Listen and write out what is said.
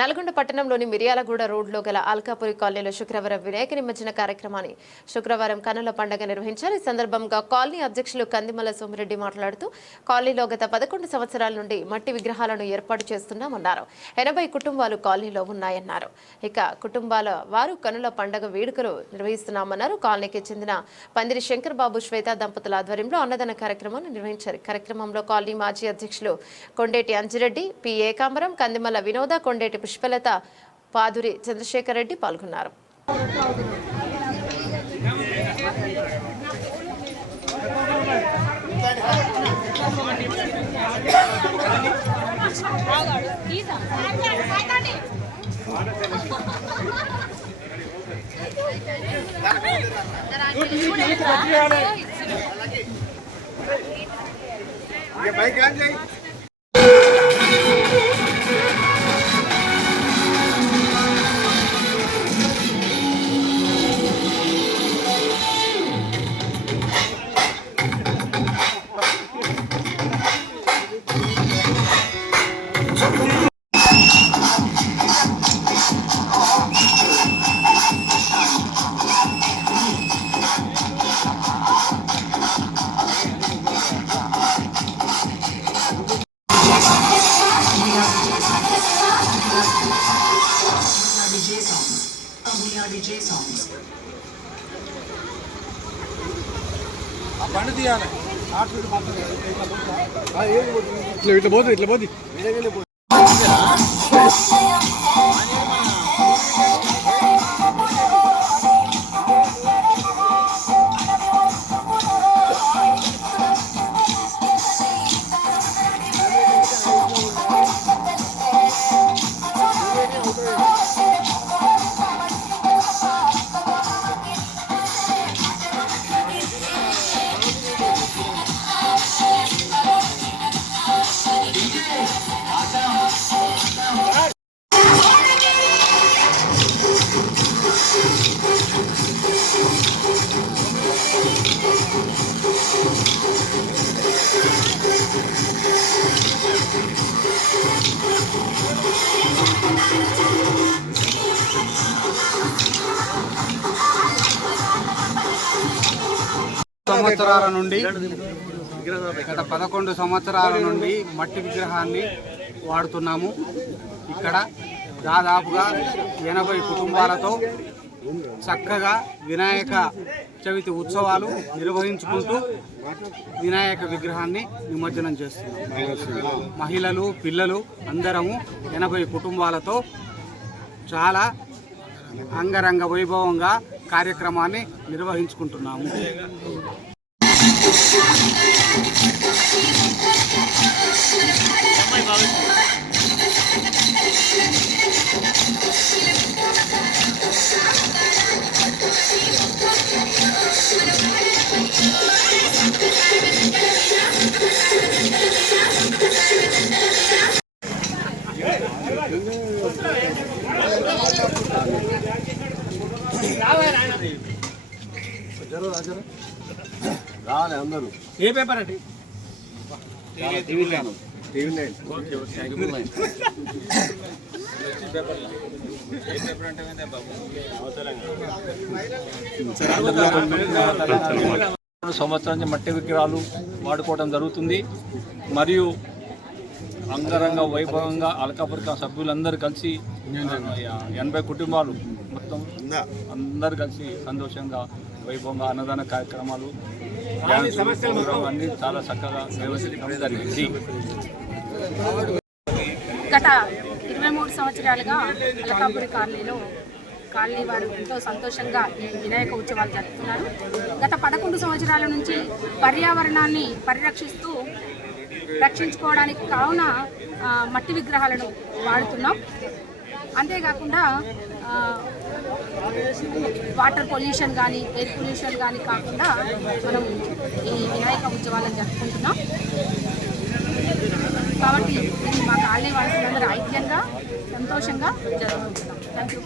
నల్గొండ పట్టణంలోని మిర్యాలగూడ రోడ్లో గల అల్కాపురి కాలనీలో శుక్రవారం వినాయక నిమజ్జన కార్యక్రమాన్ని శుక్రవారం కన్నుల పండుగ నిర్వహించారు. ఈ సందర్భంగా కాలనీ అధ్యక్షులు కందిమల సోమిరెడ్డి మాట్లాడుతూ కాలనీలో గత 11 సంవత్సరాల నుండి మట్టి విగ్రహాలను ఏర్పాటు చేస్తున్నామన్నారు. 80 కుటుంబాలు కాలనీలో ఉన్నాయన్నారు. ఇక కుటుంబాల వారు కన్నుల పండుగ వేడుకలు నిర్వహిస్తున్నామన్నారు. కాలనీకి చెందిన పందిరి శంకర్ బాబు శ్వేత దంపతుల ఆధ్వర్యంలో అన్నదాన కార్యక్రమాన్ని నిర్వహించారు. కార్యక్రమంలో కాలనీ మాజీ అధ్యక్షులు కొండేటి అంజిరెడ్డి, పి ఏకాంబరం, కందిమల వినోద, కొండేటి పుష్పలత, పాదురి చంద్రశేఖర్ రెడ్డి పాల్గొన్నారు. బండి తీయాలి ఇట్లా పోతుంది ఇట్లా పోతుంది. సంవత్సరాల నుండి గత 11 సంవత్సరాల నుండి మట్టి విగ్రహాన్ని వాడుతున్నాము. ఇక్కడ దాదాపుగా 80 కుటుంబాలతో చక్కగా వినాయక చవితి ఉత్సవాలు నిర్వహించుకుంటూ వినాయక విగ్రహాన్ని నిమజ్జనం చేస్తున్నాము. మహిళలు, పిల్లలు అందరము 80 కుటుంబాలతో చాలా అంగరంగ వైభవంగా కార్యక్రమాన్ని నిర్వహించుకుంటున్నాము. రావాలి అందరూ. ఏ పేపర్ అండి? TV nine. సంవత్సరం నుంచి మట్టి విగ్రహాలు వాడుకోవడం జరుగుతుంది. మరియు అంగరంగ వైభవంగా అల్కాపురి సభ్యులందరూ కలిసి 80 కుటుంబాలు మొత్తం అందరు కలిసి సంతోషంగా వైభవంగా అన్నదాన కార్యక్రమాలు అన్ని చాలా చక్కగా నిర్వహించడం జరిగింది. గత 23 సంవత్సరాలుగా అల్కాపురి కాలనీ వారు ఎంతో సంతోషంగా ఈ వినాయక ఉత్సవాలు జరుపుతున్నారు. గత 11 సంవత్సరాల నుంచి పర్యావరణాన్ని రక్షించుకోవడానికి కావున మట్టి విగ్రహాలను వాడుతున్నాం. అంతేకాకుండా వాటర్ పొల్యూషన్ కానీ, ఎయిర్ పొల్యూషన్ కానీ కాకుండా మనం ఈ వినాయక ఉత్సవాలను జరుపుకుంటున్నాం. కాబట్టి మా కాలనీ వాళ్ళందరూ ఐక్యంగా సంతోషంగా జరుపుకుంటున్నాం. Thank you.